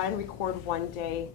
and record one day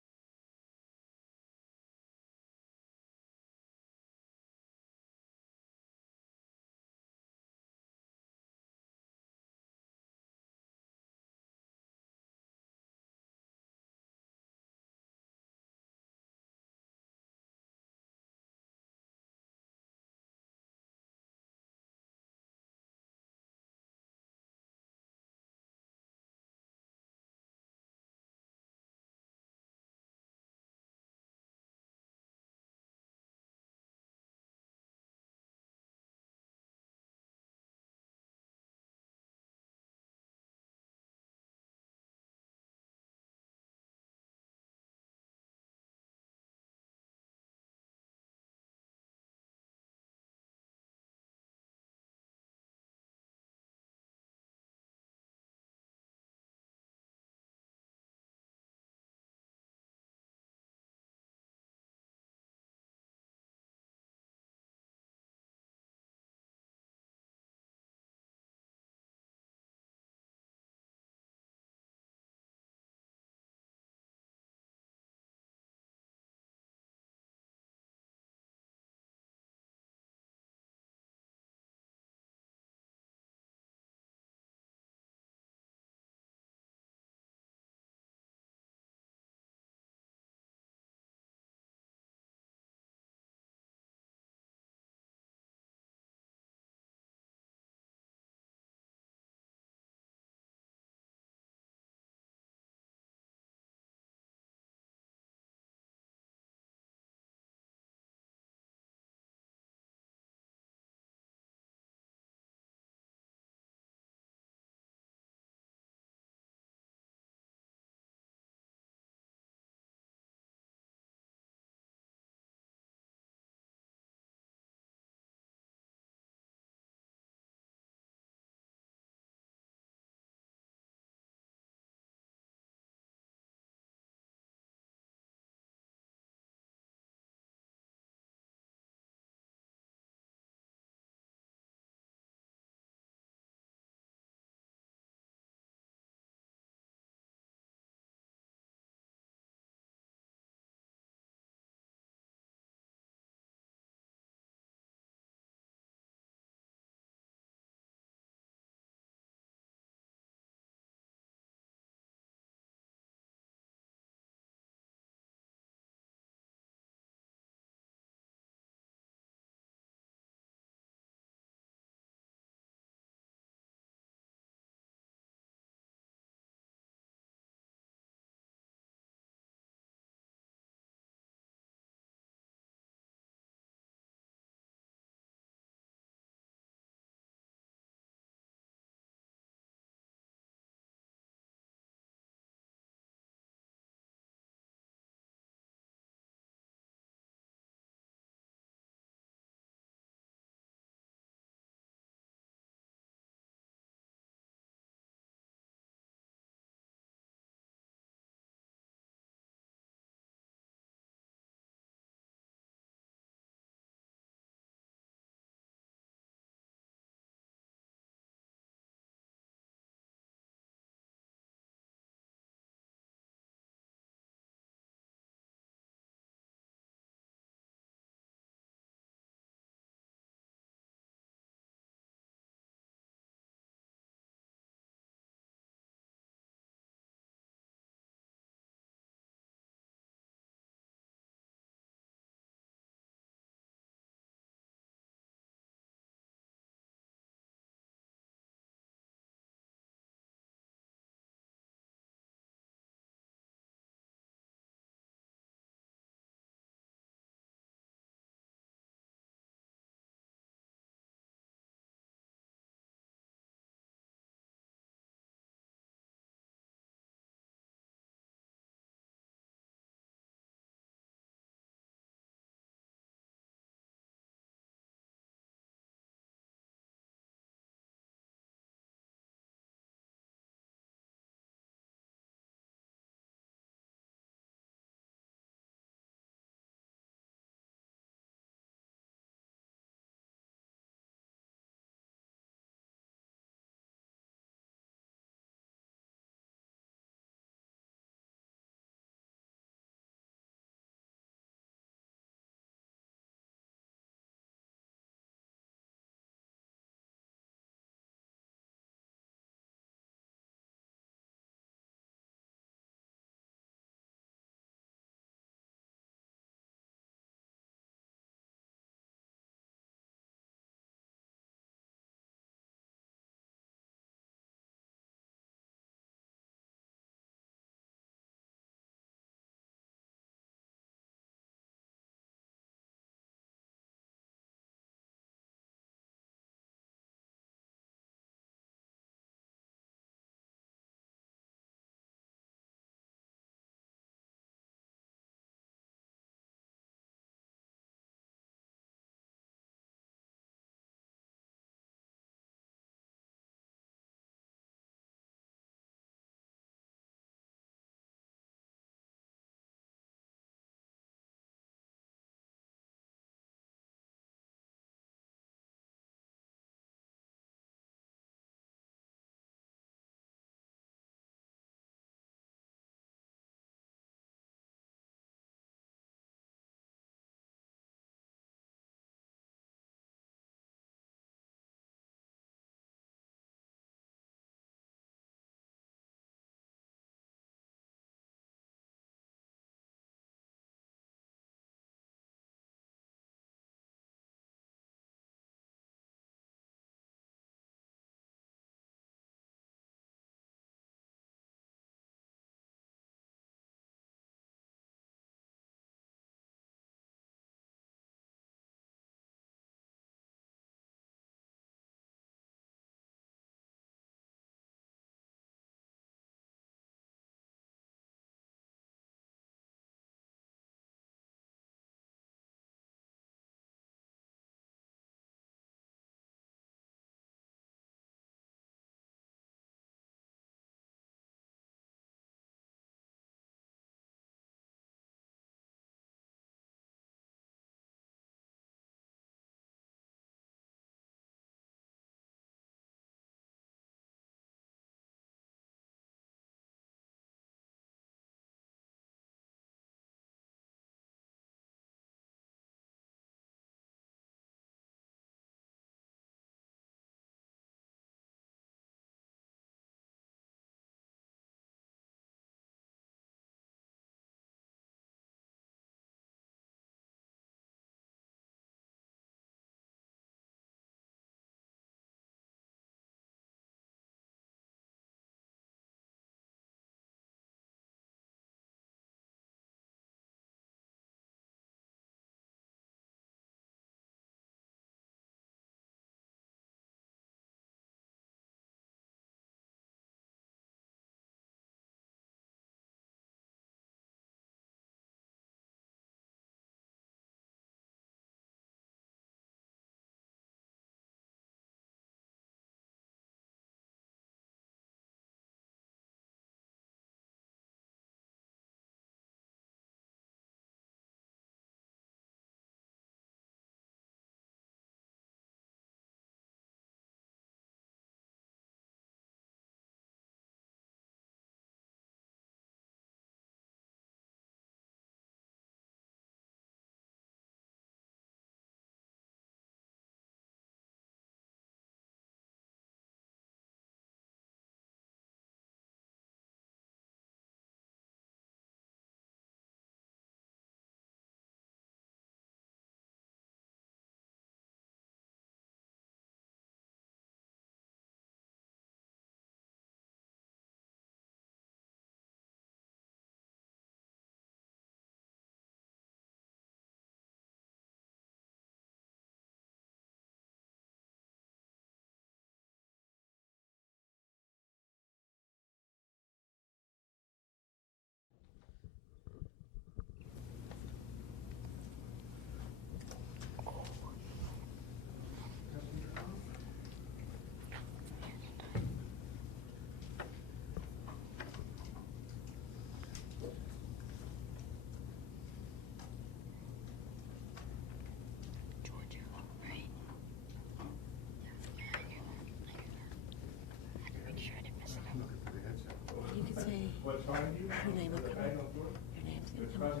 What's behind you? Her name will come up. Her name's going to come up.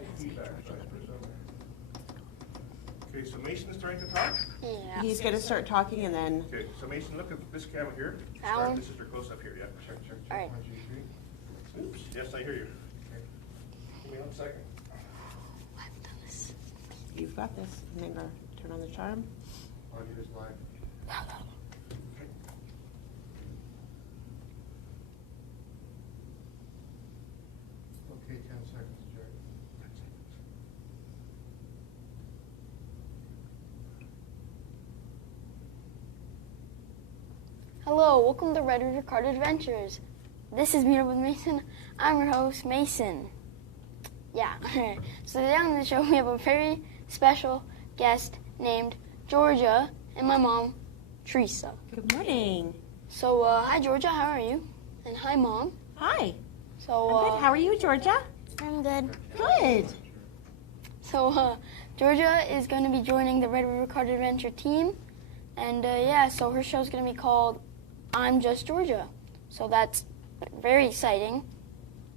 Okay, so Mason's starting to talk? Yeah. He's going to start talking and then... Okay, so Mason, look at this camera here. That one? This is your close-up here, yeah. Check. All right. 1, 2, 3. Oops, yes, I hear you. Okay. Give me 1 second. I've done this. You've got this. And then go turn on the charm. I'll do this live. Okay. Okay, 10 seconds, Jerry. Hello, welcome to Red River Card Adventures. This is Meet Up with Mason. I'm your host, Mason. Yeah, so today on the show we have a very special guest named Georgia and my mom, Teresa. Good morning. So, hi Georgia, how are you? And hi Mom. Hi. So, I'm good. How are you, Georgia? I'm good. Good. So, Georgia is going to be joining the Red River Card Adventure team. And yeah, so her show's going to be called I'm Just Georgia. So that's very exciting.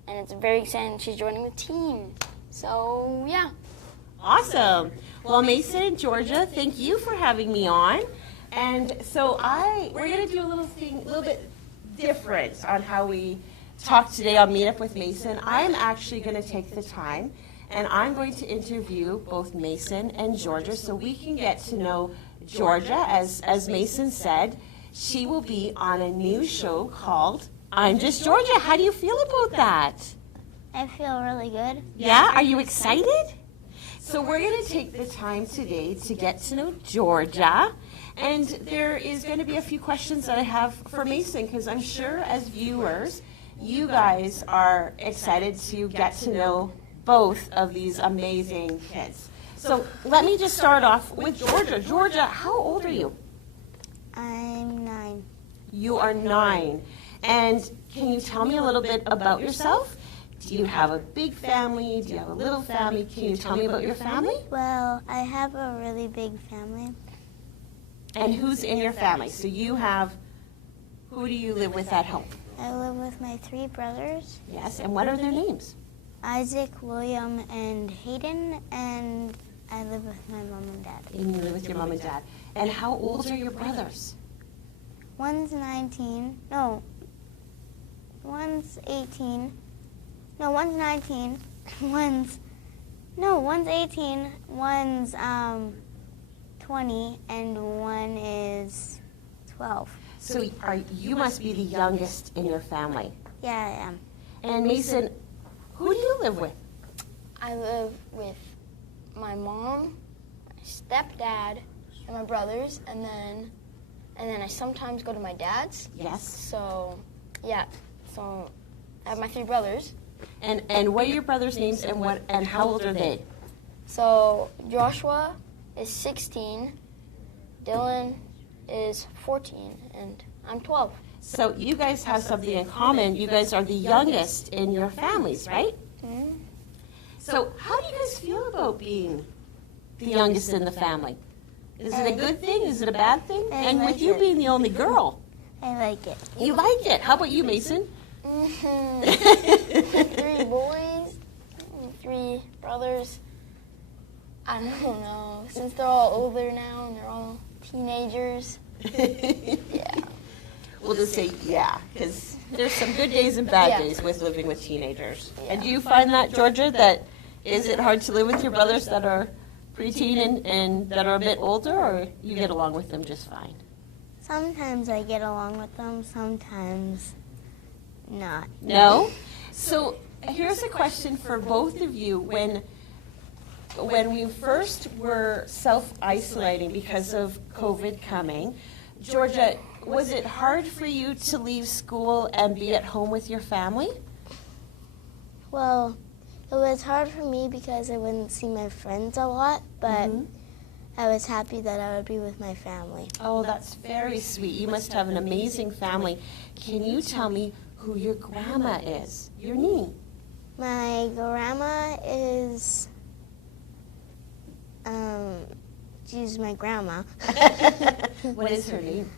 And it's very exciting she's joining the team. So, yeah. Awesome. Well, Mason and Georgia, thank you for having me on. And so we're going to do a little bit different on how we talk today on Meet Up with Mason. I'm actually going to take the time and I'm going to interview both Mason and Georgia so we can get to know Georgia. As Mason said, she will be on a new show called I'm Just Georgia. How do you feel about that? I feel really good. Yeah? Are you excited? So we're going to take the time today to get to know Georgia. And there is going to be a few questions that I have for Mason because I'm sure as viewers, you guys are excited to get to know both of these amazing kids. So let me just start off with Georgia. Georgia, how old are you? I'm 9. You are 9. And can you tell me a little bit about yourself? Do you have a big family? Do you have a little family? Can you tell me about your family? Well, I have a really big family. And who's in your family? So you have, who do you live with at home? I live with my 3 brothers, Yes, and what are their names? Isaac, William, and Hayden, and I live with my mom and dad. And you live with your mom and dad. And how old are your brothers? One's 19. No, one's 18. No, one's 19. One's 18. One's 20, and one is 12. So you must be the youngest in your family. Yeah, I am. And Mason, who do you live with? I live with my mom, my stepdad, and my brothers, and then I sometimes go to my dad's. Yes. So, yeah. So I have my 3 brothers. And what are your brothers' names and how old are they? So Joshua is 16, Dylan is 14, and I'm 12. So you guys have something in common. You guys are the youngest in your families, right? Mm-hmm. So how do you guys feel about being the youngest in the family? Is it a good thing? Is it a bad thing? I And like with you it. being the only girl, I like it. you like it. How about you, Mason? 3 boys, 3 brothers. I don't know. Since they're all older now and they're all teenagers. Yeah. We'll just say yeah, because there's some good days and bad Yeah. days with living with teenagers. Yeah. And do you find that, Georgia, that is it hard to live with your brothers that are preteen and that are a bit older, or you get along with them just fine? Sometimes I get along with them, sometimes not. No? So here's a question for both of you. When we first were self-isolating because of COVID coming, Georgia, was it hard for you to leave school and be at home with your family? Well, it was hard for me because I wouldn't see my friends a lot, but I was happy that I would be with my family. Oh, that's very sweet. You must have an amazing family. Can you tell me who your grandma is? Your name? My grandma is, she's my grandma. What is her name?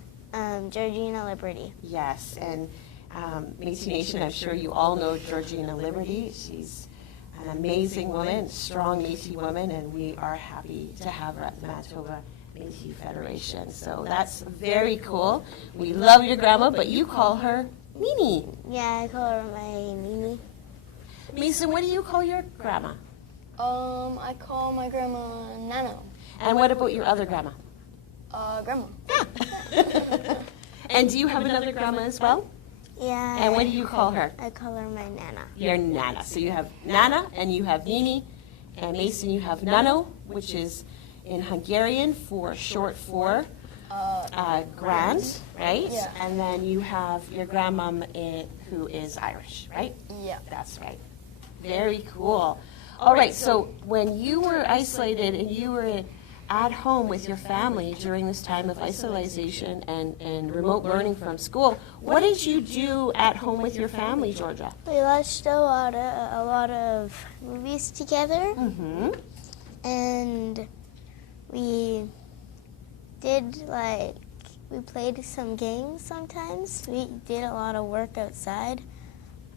Georgina Liberty. Yes, and Métis Nation, I'm sure you all know Georgina Liberty. She's an amazing woman, strong Métis woman, and we are happy to have her at the Manitoba Métis Federation. So that's very cool. We love your grandma, but you call her Mimi. Yeah, I call her my Mimi. Mason, what do you call your grandma? I call my grandma Nano. And what about your other grandma? Grandma. And do you have another grandma as well? Yeah. And what do you call her? I call her my Nana. Your Nana. So you have Nana and you have Nini. And Mason, you have Nano, which is in Hungarian for short for grand, right? Yeah. And then you have your grandmom who is Irish, right? Yeah. That's right. Very cool. All right, so when you were isolated and you were at home with your family during this time of isolation and remote learning from school, what did you do at home with your family, Georgia? We watched a lot of movies together, Mm-hmm. and we did we played some games sometimes. We did a lot of work outside.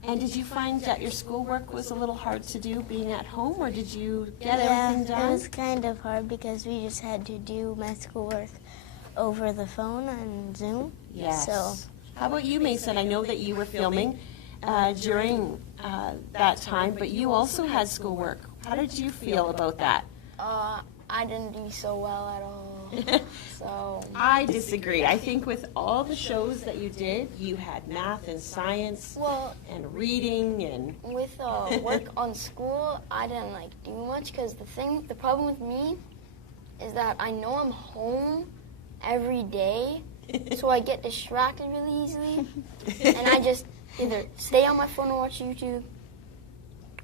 And did you find that your schoolwork was a little hard to do being at home, or did you get Yeah, everything done? it was kind of hard because we just had to do my schoolwork over the phone on Zoom. Yes. So How about you, Mason? I know that you were filming during that time, but you also had schoolwork. How did you feel about that? I didn't do so well at all. So I disagree. I think with all the shows that you did, you had math and science well, and reading and with work on school, I didn't do much because the problem with me is that I know I'm home every day, so I get distracted really easily, and I just either stay on my phone and watch YouTube,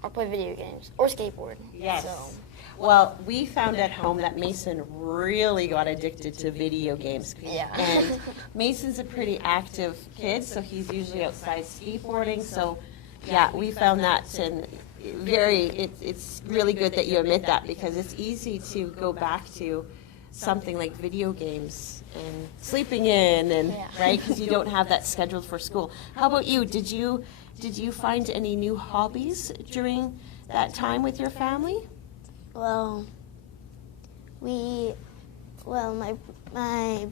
or play video games, or skateboard. Yes. So. Well, we found at home that Mason really got addicted to video games. Yeah. And Mason's a pretty active kid, so he's usually outside skateboarding. So, yeah, we found that and it's really good that you admit that because it's easy to go back to something like video games and sleeping in and Yeah. right because you don't have that scheduled for school. How about you? Did you find any new hobbies during that time with your family? Well, my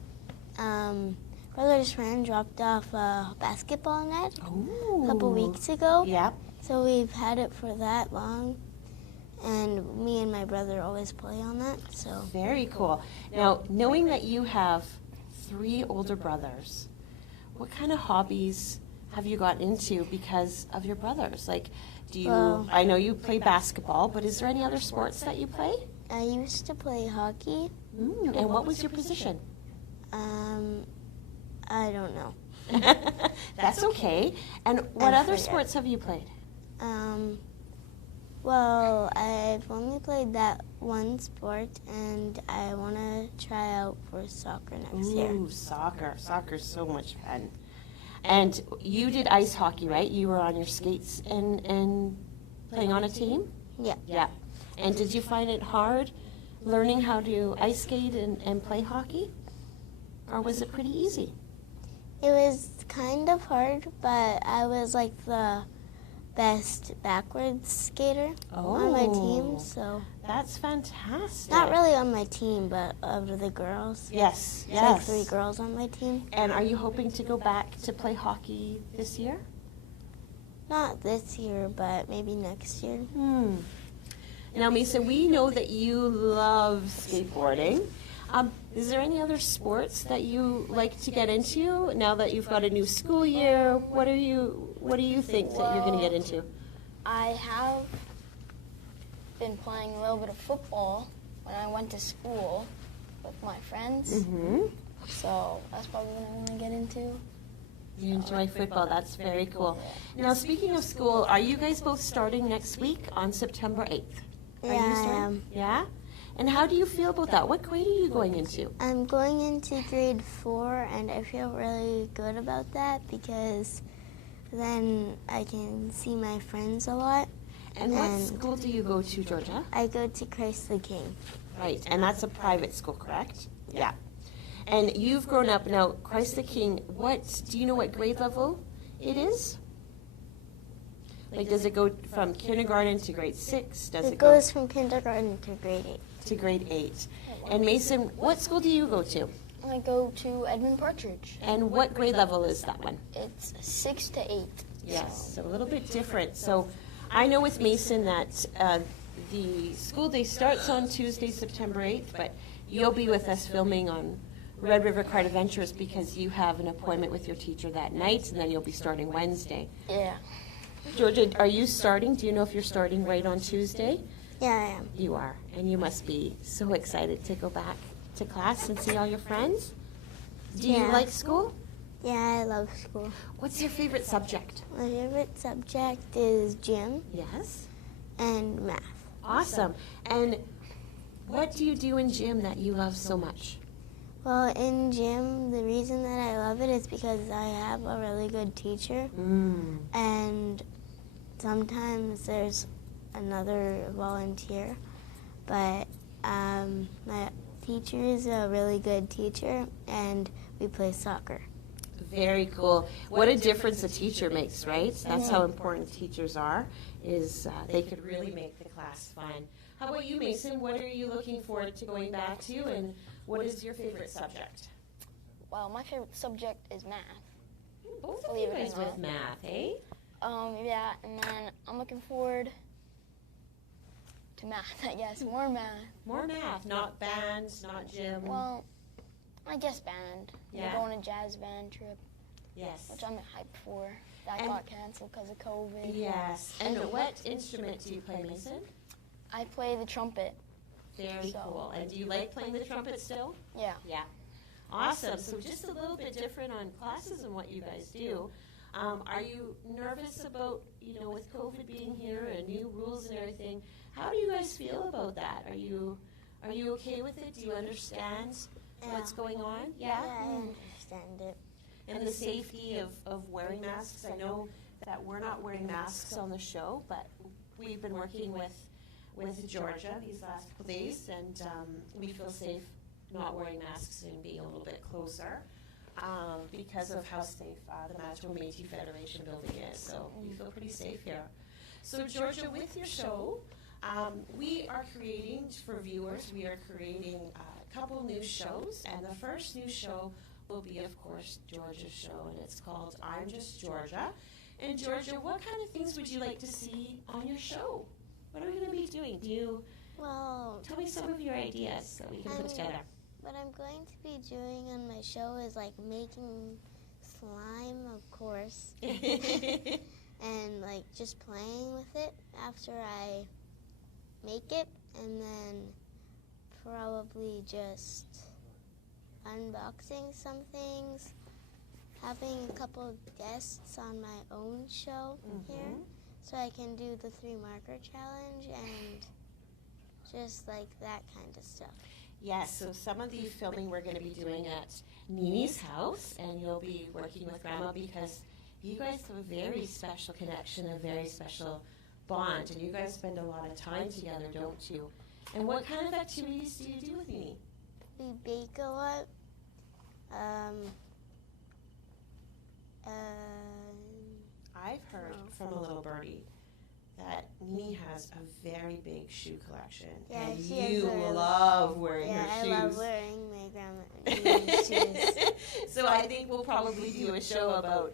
brother's friend dropped off a basketball net a couple weeks ago. Yeah. So we've had it for that long, and me and my brother always play on that. So Very cool. Now, knowing that you have 3 older brothers, what kind of hobbies have you got into because of your brothers? Like, do you, Well- I know you play basketball, but is there any other sports that you play? I used to play hockey. And what was your position? I don't know. That's okay. And what I other forget. sports have you played? Well, I've only played that one sport, and I want to try out for soccer next year. Ooh, soccer. Soccer's so much fun. And you did ice hockey, right? You were on your skates and playing on a team? Yeah. Yeah. And did you find it hard learning how to ice skate and play hockey? Or was it pretty easy? It was kind of hard, but I was like the best backwards skater on my team, Oh. so That's fantastic. not really on my team, but of the girls. Yes, It's like yes. 3 girls on my team. And are you hoping to go back to play hockey this year? Not this year, but maybe next year. Now, Misa, we know that you love skateboarding. Is there any other sports that you like to get into now that you've got a new school year? What do you think that you're going to get into? I have been playing a little bit of football when I went to school with my friends. Mm-hmm. So that's probably what I want to get into. You enjoy football. That's very cool. Now, speaking of school, are you guys both starting next week on September 8th? Are Yeah, you I starting? am. Yeah? And how do you feel about that? What grade are you going into? I'm going into grade 4, and I feel really good about that because then I can see my friends a lot. And what And- school do you go to, Georgia? I go to Christ the King. Right, and that's a private school, correct? Yeah. And you've grown up now, Christ the King. Do you know what grade level it is? Like, does it go from kindergarten to grade 6? Does It goes from kindergarten to grade 8. to grade 8? And Mason, what school do you go to? I go to Edmund Partridge. And what grade level is that one? It's 6 to 8. Yes, so a little bit different. So I know with Mason that the school day starts on Tuesday, September 8th, but you'll be with us filming on Red River Card Adventures because you have an appointment with your teacher that night, and then you'll be starting Wednesday. Yeah. Georgia, are you starting? Do you know if you're starting right on Tuesday? Yeah, I am. You are, and you must be so excited to go back to class and see all your friends. Do you Yeah. like school? Yeah, I love school. What's your favorite subject? My favorite subject is gym Yes. and math. Awesome. And what do you do in gym that you love so much? Well, in gym, the reason that I love it is because I have a really good teacher, and sometimes there's another volunteer, but my teacher is a really good teacher, and we play soccer. Very cool. What a difference a teacher makes, right? That's how important teachers are, is they could really make the class fun. How about you, Mason? What are you looking forward to going back to, and what is your favorite subject? Well, my favorite subject is math. Both of Believe you it or guys not. with math, eh? Yeah, and then I'm looking forward to math, I guess. More math. More math, not bands, not gym. Well, I guess band. Yeah. We're going to jazz band trip, Yes. which I'm hyped for. That And- got canceled because of COVID. Yes. And what instrument do you play, Mason? I play the trumpet. Very So- cool. And do you like playing the trumpet still? Yeah. Yeah. Awesome. So just a little bit different on classes and what you guys do. Are you nervous about, with COVID being here and new rules and everything? How do you guys feel about that? Are you okay with it? Do you understand what's going on? Yeah, I understand it. And the safety of wearing masks. I know that we're not wearing masks on the show, but we've been working with Georgia these last couple days, and we feel safe not wearing masks and being a little bit closer because of how safe the Manitoba Métis Federation building is. So we feel pretty safe here. So Georgia, with your show, we are creating, for viewers, we are creating a couple new shows, and the first new show will be, of course, Georgia's show, and it's called I'm Just Georgia. And Georgia, what kind of things would you like to see on your show? What are we going to be doing? Well, Tell me some of your ideas that we can put together. what I'm going to be doing on my show is like making slime, of course, and like just playing with it after I make it, and then probably just unboxing some things, having a couple of guests on my own show here, so I can do the 3 marker challenge and just like that kind of stuff. Yes, so some of the filming we're going to be doing at Nini's house, and you'll be working with Grandma because you guys have a very special connection, a very special bond, and you guys spend a lot of time together, don't you? And what kind of activities do you do with Nini? We bake a lot. I've heard from a little birdie that Nini has a very big shoe collection, Yeah, and she has you a really- love wearing Yeah, her I shoes. love wearing my grandma's shoes. So I think we'll probably do a show about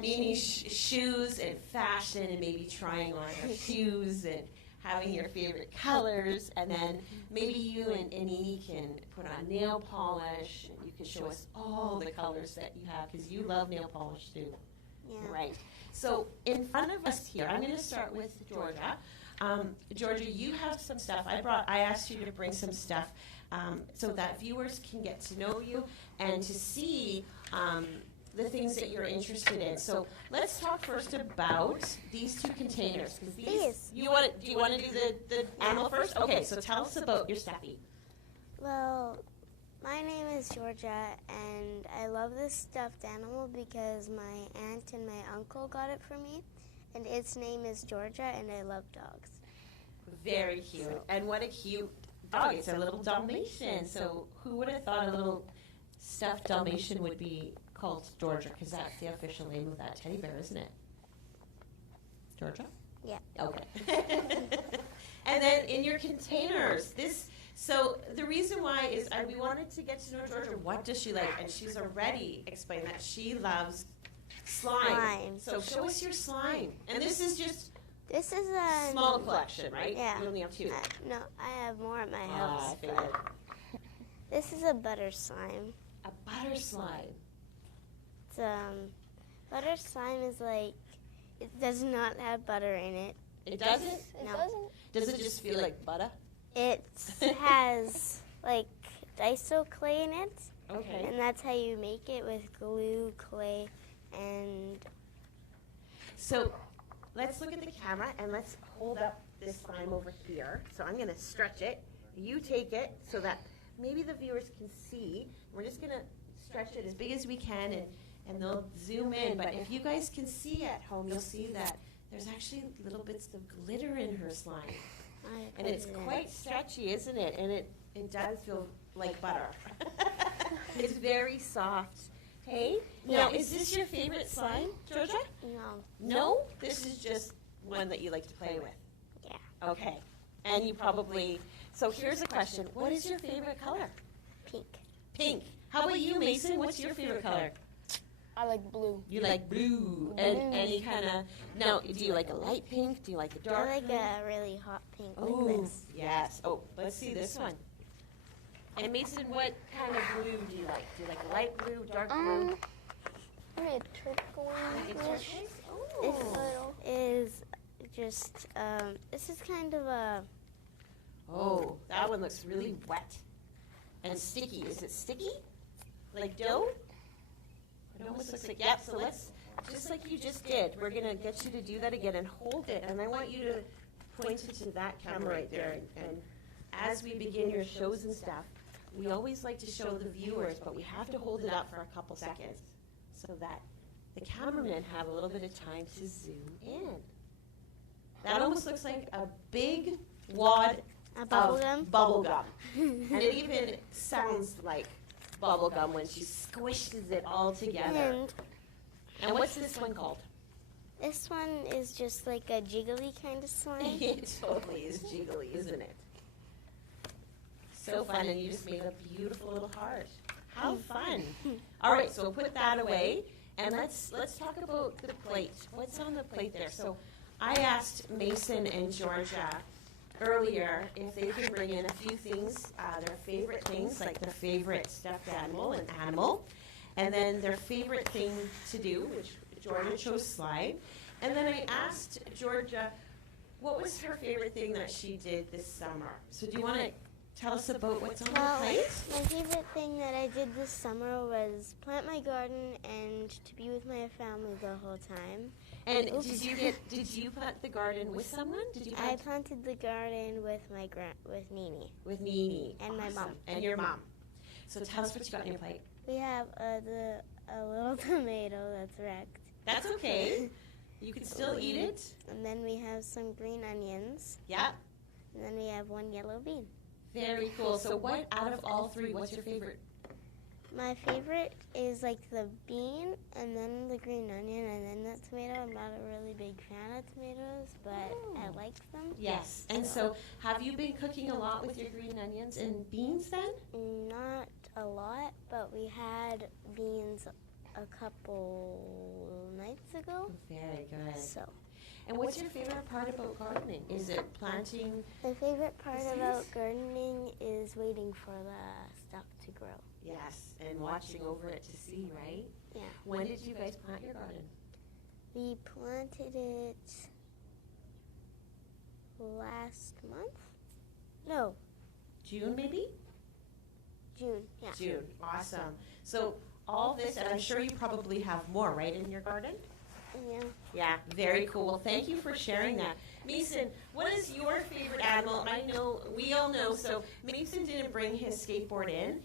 Nini's shoes and fashion, and maybe trying on her shoes and having your favorite colors, and then maybe you and Nini can put on nail polish, and you can show us all the colors that you have, because you love nail polish too. Yeah. Right. So in front of us here, I'm going to start with Georgia. Georgia, you have some stuff. I asked you to bring some stuff so that viewers can get to know you and to see the things that you're interested in. So let's talk first about these 2 containers. Because These. do you want to do the animal first? Okay. So tell us about your stuffy. Well, my name is Georgia, and I love this stuffed animal because my aunt and my uncle got it for me, and its name is Georgia, and I love dogs. Very cute. And what a cute dog. It's a little Dalmatian. So who would have thought a little stuffed Dalmatian would be called Georgia? Because that's the official name of that teddy bear, isn't it? Georgia? Yeah. Okay. And then in your containers, so the reason why is we wanted to get to know Georgia. What does she like? And she's already explained that she loves slime. So show us your slime. And this is just This is a small collection, right? Yeah. You only have 2. No, I have more at my I house. figured. This is a butter slime. A butter slime. It's, butter slime is like, it does not have butter in it. It doesn't? It No. doesn't. Does it just feel like butter? It has like Daiso clay in it, Okay. and that's how you make it with glue, clay, and So let's look at the camera and let's hold up this slime over here. So I'm going to stretch it. You take it so that maybe the viewers can see. We're just going to stretch it as big as we can and they'll zoom in. But if you guys can see at home, you'll see that there's actually little bits of glitter in her slime. And it's quite stretchy, isn't it? And it does feel like butter. It's very soft. Hey, now is this your favorite slime, Georgia? no, No? This is just one that you like to play with. yeah, Okay. And you probably, so here's a question. What is your favorite color? pink. Pink. How about you, Mason? What's your favorite color? I like blue. You like blue. And any kind of, now, do you like a light pink? Do you like a I dark like pink? a really hot pink like Oh, this. yes. Oh, let's see this one. And Mason, what kind of blue do you like? Do you like light blue, dark blue? Maybe a turquoise. Oh. This is just, this is kind of a, Oh, that one looks really wet and sticky. Is it sticky? Like dough? It almost looks like, yep. So let's, just like you just did, we're going to get you to do that again and hold it. And I want you to point it to that camera right there. And as we begin your shows and stuff, we always like to show the viewers, but we have to hold it up for a couple seconds so that the cameramen have a little bit of time to zoom in. That almost looks like a big wad a bubble of gum. bubble gum. And it even sounds like bubble gum when she squishes it all together. And what's this one called? This one is just like a jiggly kind of slime. It totally is jiggly, isn't it? So fun, and you just made a beautiful little heart. How fun! All right, so put that away, and let's talk about the plate. What's on the plate there? So I asked Mason and Georgia earlier if they could bring in a few things, their favorite things, like their favorite stuffed animal, and then their favorite thing to do, which Georgia chose slime. And then I asked Georgia, what was her favorite thing that she did this summer? So do you want to tell us about what's on the Well, plate? my favorite thing that I did this summer was plant my garden and to be with my family the whole time. And did you plant the garden with someone? Did you I plant planted the garden with with Nini. with Nini? And my mom. And your mom. So tell us what you got on your plate. We have a little tomato that's wrecked. That's okay. You can still eat it. And then we have some green onions. Yeah. And then we have one yellow bean. Very cool. So what out of all three, what's your favorite? My favorite is like the bean and then the green onion and then that tomato. I'm not a really big fan of tomatoes, but I like them. Yes. And so have you been cooking a lot with your green onions and beans then? Not a lot, but we had beans a couple nights ago. Very good. So And what's your favorite part about gardening? Is it planting? my favorite part Seeds? about gardening is waiting for the stuff to grow. Yes, and watching over it to see, right? Yeah. When did you guys plant your garden? We planted it last month? No, June maybe? June. Yeah. June. Awesome. So all this, and I'm sure you probably have more, right, in your garden? Yeah. Yeah, very cool. Well, thank you for sharing that. Mason, what is your favorite animal? I know, we all know, so Mason didn't bring his skateboard in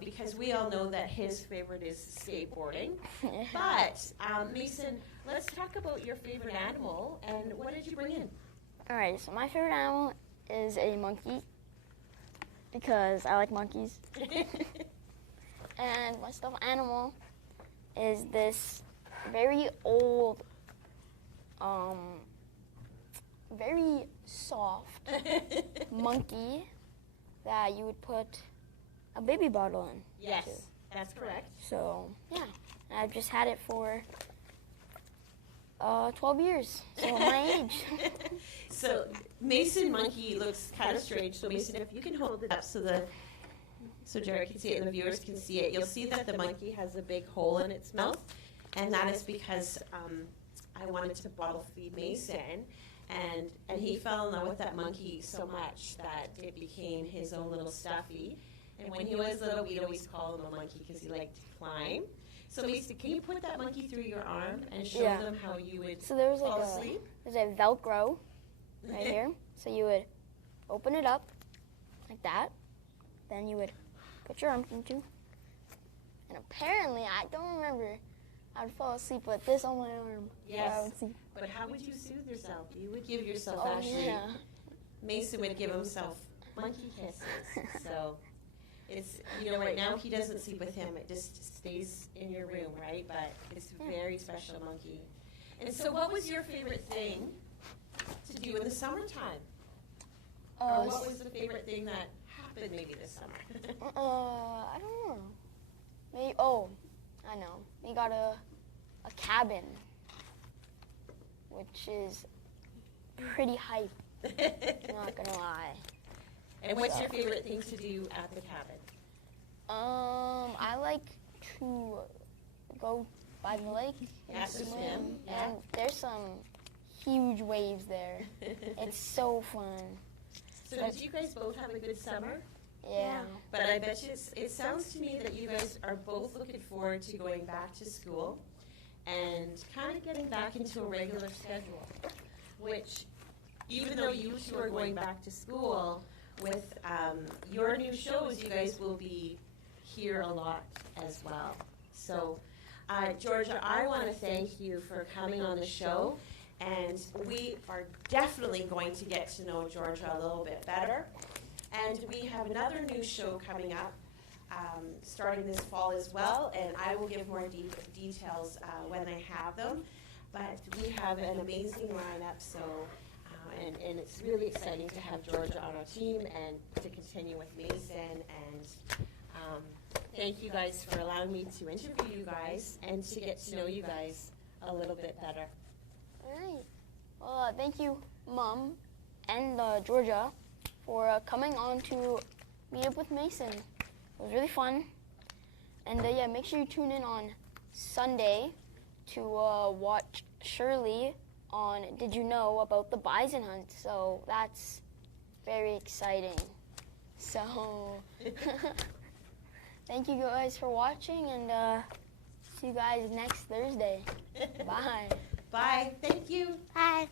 because we all know that his favorite is skateboarding. But, Mason, let's talk about your favorite animal, and what did you bring in? Alright, so my favorite animal is a monkey because I like monkeys. And my stuffed animal is this very old, very soft monkey that you would put a baby bottle in. Yes, too. that's correct. So, yeah, I've just had it for 12 years, so my age. So Mason monkey looks kind of strange. So Mason, if you can hold it up so Jared can see it and the viewers can see it, you'll see that the monkey has a big hole in its mouth, and that is because I wanted to bottle feed Mason, and he fell in love with that monkey so much that it became his own little stuffy. And when he was little, we'd always call him a monkey because he liked to climb. So Mason, can you put that monkey through your arm and show Yeah. them how you would So there's fall like asleep? there's a Velcro right here. So you would open it up like that. Then you would put your arms into. And apparently, I don't remember, I'd fall asleep with this on my arm. Yes. I would sleep. But how would you soothe yourself? You would give yourself Oh, actually. yeah. Mason would give himself monkey kisses. So it's, right now he doesn't sleep with him. It just stays in your room, right? But it's a very special monkey. And so what was your favorite thing to do in the summertime? Or what was the favorite thing that happened maybe this summer? I don't know. Maybe, I know. We got a cabin, which is pretty hype, not gonna lie. And what's your favorite thing to do at the cabin? I like to go by the lake and Yeah, to swim, yeah. and there's some huge waves there. It's so fun. So did you guys both have a good summer? Yeah. But I bet you it sounds to me that you guys are both looking forward to going back to school and kind of getting back into a regular schedule, which even though you two are going back to school, with your new shows, you guys will be here a lot as well. So, Georgia, I want to thank you for coming on the show, and we are definitely going to get to know Georgia a little bit better. And we have another new show coming up starting this fall as well, and I will give more details when I have them. But we have an amazing lineup, so and it's really exciting to have Georgia on our team and to continue with Mason. And thank you guys for allowing me to interview you guys and to get to know you guys a little bit better. All right. Well, thank you, Mom and Georgia, for coming on to meet up with Mason. It was really fun. And yeah, make sure you tune in on Sunday to watch Shirley on Did You Know About the Bison Hunt. So that's very exciting. So thank you guys for watching, and see you guys next Thursday. Bye. Bye. Thank you. Bye.